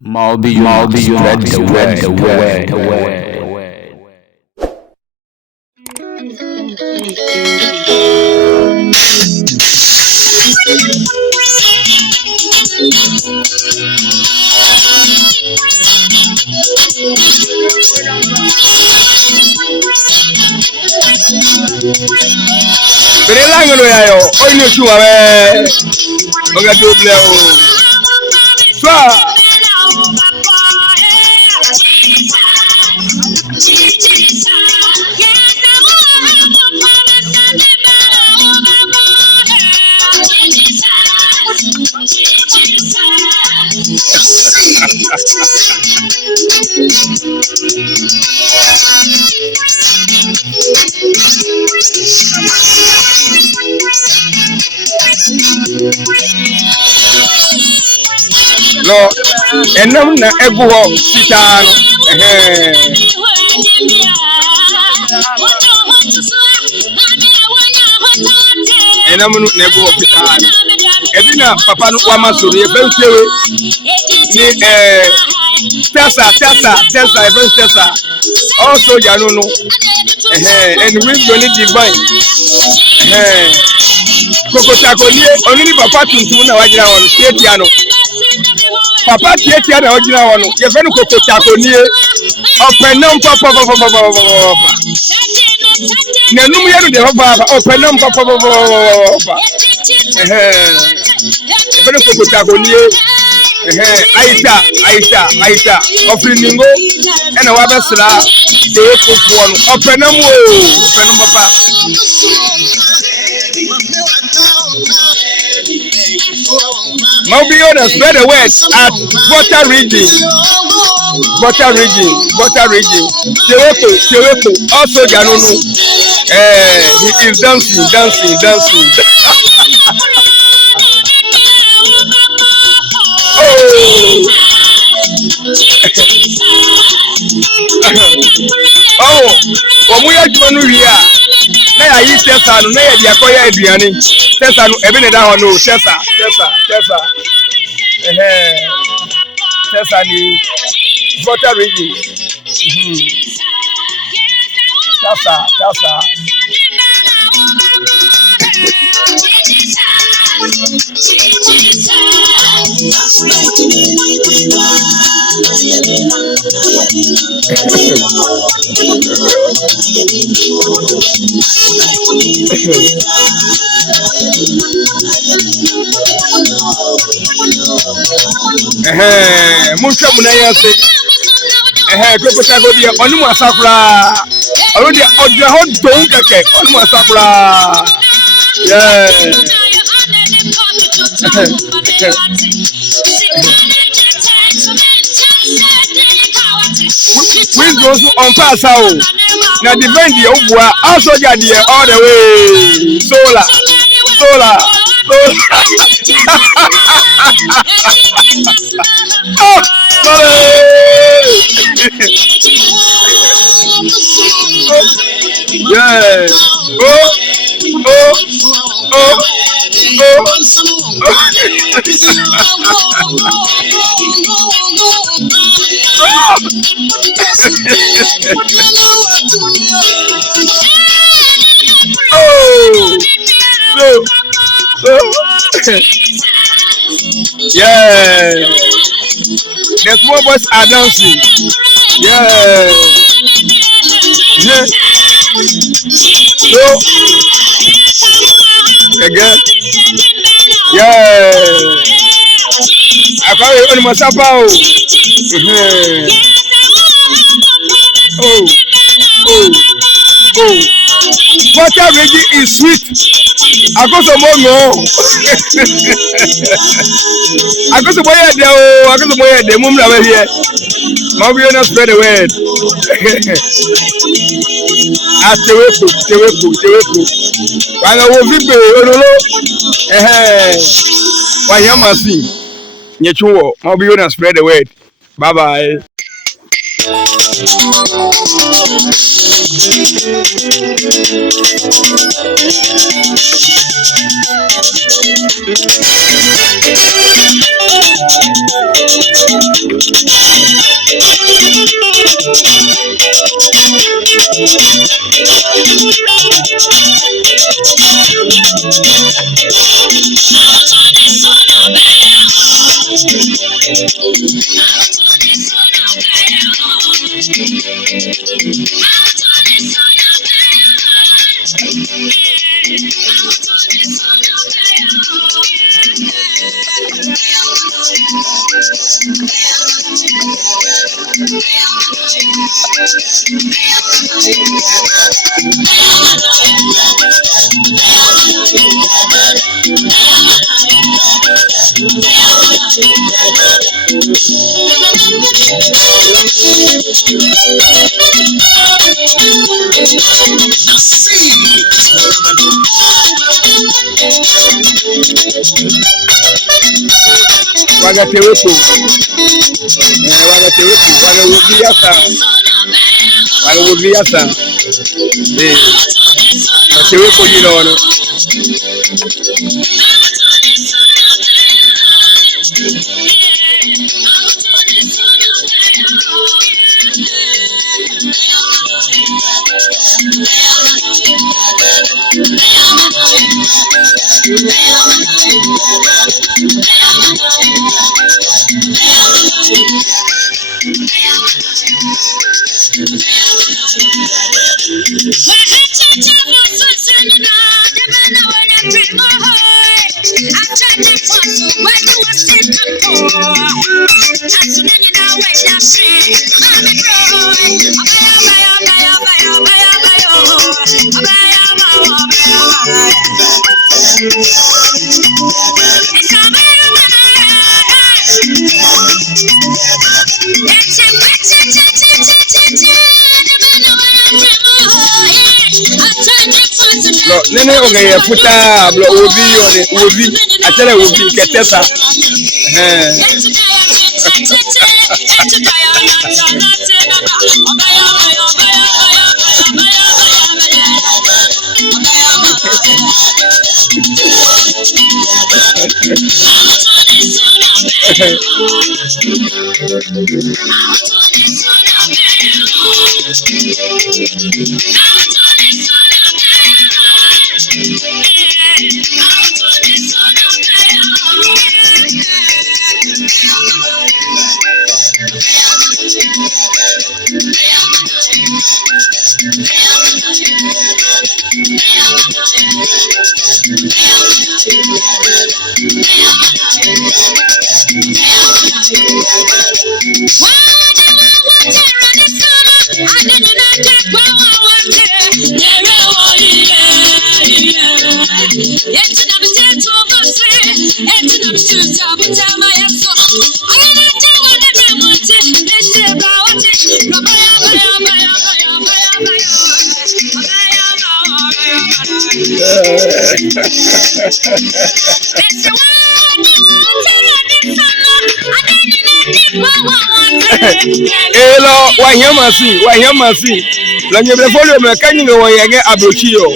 Malby, spread the word. Bere lango ya yo, oyi no chuwa we. Oga double o. Fa. No, enam na egu ho sitano. Enam na egu ho sitano. Ebina papa no kwa masori e bentewe. Ni Tessa even Tessa. Also Janono. And we don't need divine. Kokotako ni only papa tuntu na wajira won tietiano. Papa tieti na wajina wano ye fenu kokotako nie openom papa nenum ye de baba openom papa fenu kokotako nie Aisha ofiningo ena wabesra de kofuo no openom papa Malby on spread the word at Water Region. Cheweko. Also Janono. He is dancing. Omuya Jonu here. Na ya yi Tessa no na ya dia koya aduane. Tessa no ebe ne da ho no Tessa. Tessa ni Water Region. Tessa. Muncha munayase. Kokotako dia onu asafra. Oro dia odra ho don keke onu asafra. Yeah. We go on pass out. Now defend the Obua, also get the all the way. Solar. Oh, yeah. Yeah. The small boys are dancing. Yeah. Again. Yeah. I can't even masapa. Water Region is sweet. I go some more. I go some more the mum over here. Malby on spread the word. Teweku. Wala wo vibe ololo. Wa yamasi. Nyechuo. Malby on spread the word. Bye bye. Wagatewepo, wagawobiasa, wagatewepo yino. Nene oge puta blo obi atele obi ketesa Elo wanyamasi la nyebrefolo mekani no wanyenge abrochio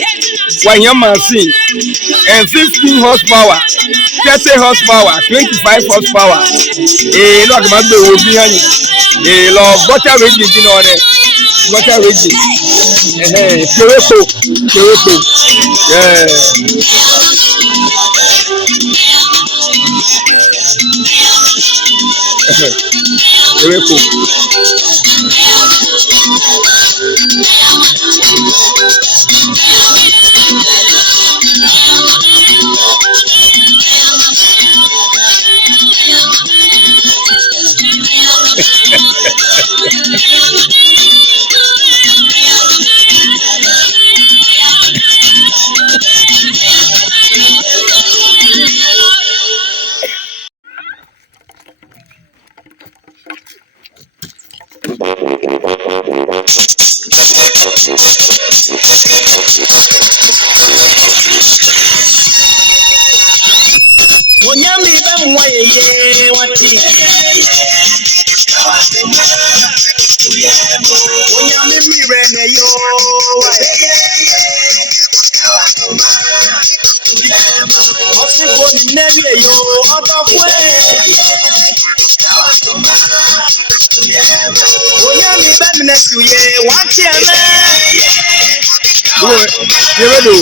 wanyamasi and 15 horsepower 30 horsepower 25 horsepower lo akamabe obi hani lo butter raging din one butter raging kewepo kewepo you ye want you Boy, you do.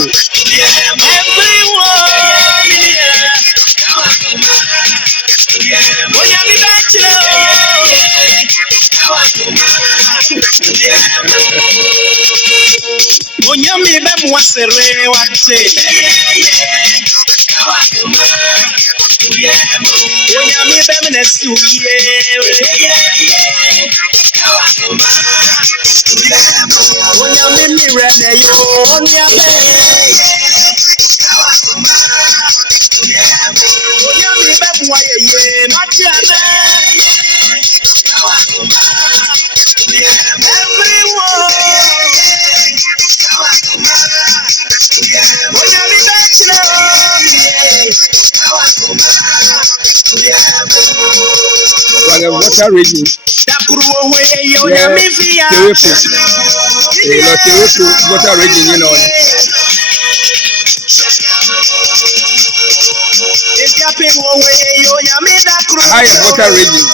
everyone Onyami bachelor Onyami be mwasere wate Onyami be mnesu ye Onyami mirene yo Onyami Onyami be mwaye ye Matiana everyone Onyami bachelor Well, water raging. Dakuru we Onyami via Tewefu, water raging, you know. High water raging.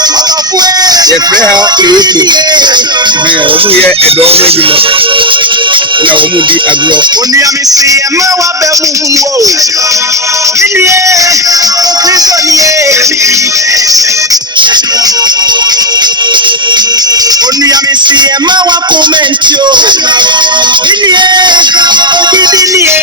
Yes, Tewefu. Omu ye edo omu di mo. Na omu di agro. Onyami si ema wa be mu wo. Niye, Kristo niye. Onyami si ema wa komento. Niye, ogidi niye.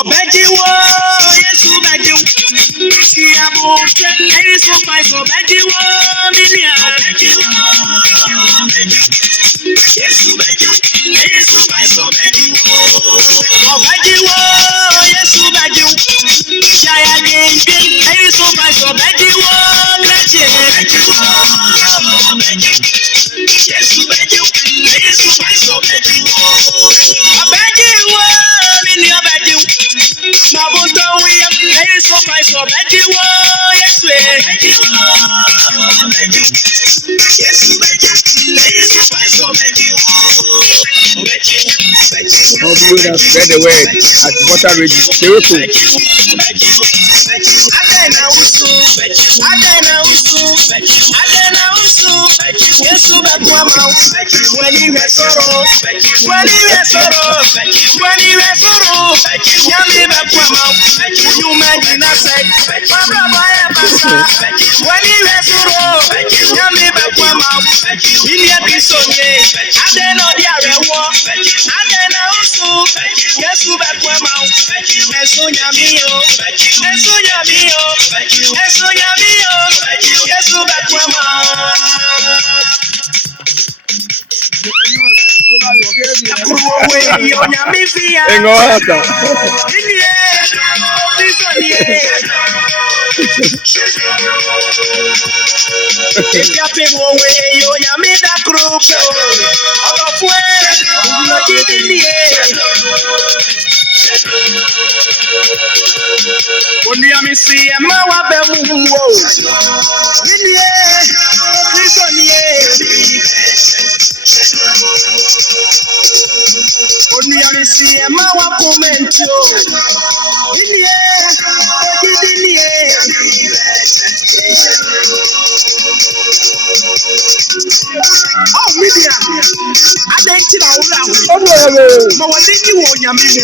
Obejiwo Yesu bejiwo si abuche Yesu paiso bejiwo minia Yesu bejiwo Yesu paiso bejiwo Obejiwo Yesu bejiwo Shaya genje Yesu paiso bejiwo Grace Yesu bejiwo Yesu paiso bejiwo Obejiwo minia bejiwo Mabuto wiya, Yesu paiso bejiwo, Yesu Yesu Yesu paiso bejiwo. How do you spread the word at water raging? Tewefu. Adena usu, Yesu bekwama, when he resoro, Yami bekwama, you imagine I say, Baba baya basa, when he resoro, Yami bekwama, Ilia bisonye, Adena diarewo, Adena usu, Yesu bekwama, Yesu nyamiyo, Yesu bekwama. Engo hata. Onyami si ema wa be mu wo. Niye, Kristo niye. Onyami si ema wa komento. Niye, ogidi niye. Oh, media. Adenti na ura. Ma wale ni wo nyami mu.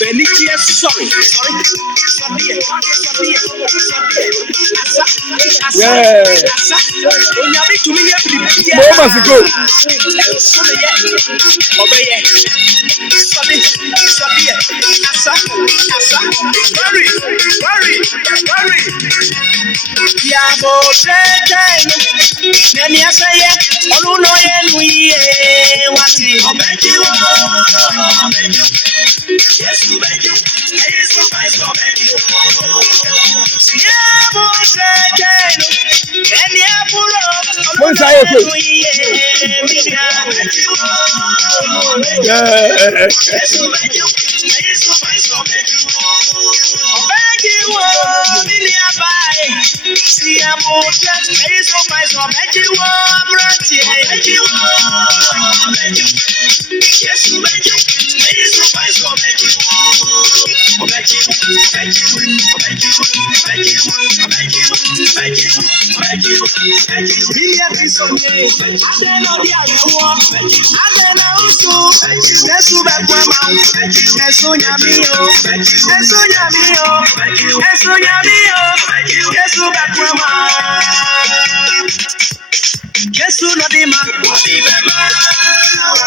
Beniki sorry. Asa. Onyami tumi ye bi. Mo must go. Obeye. Sorry. Asa. Worry. Ya bo tete. Nani aseye. Oluno ye nuye. Wati. Obejiwo. Yesu bejiwo. Yesu paiso bejiwo. Ya bo tete. Nani apulo. Oluno ye nuye. Yesu bejiwo. Yesu paiso bejiwo. Obejiwo. Mini abaye. See a boat, is on my so many words. Yes, you make it. Is on my so many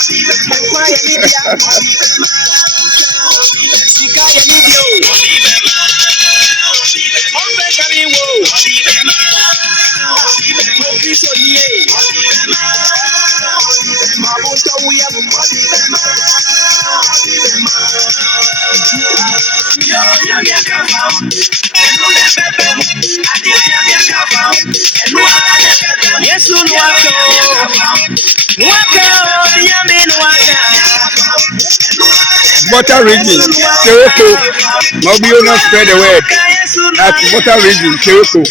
Jesus, not the man. Yes, Water region, Jericho. Mobile not spread the word. At water region, Jericho.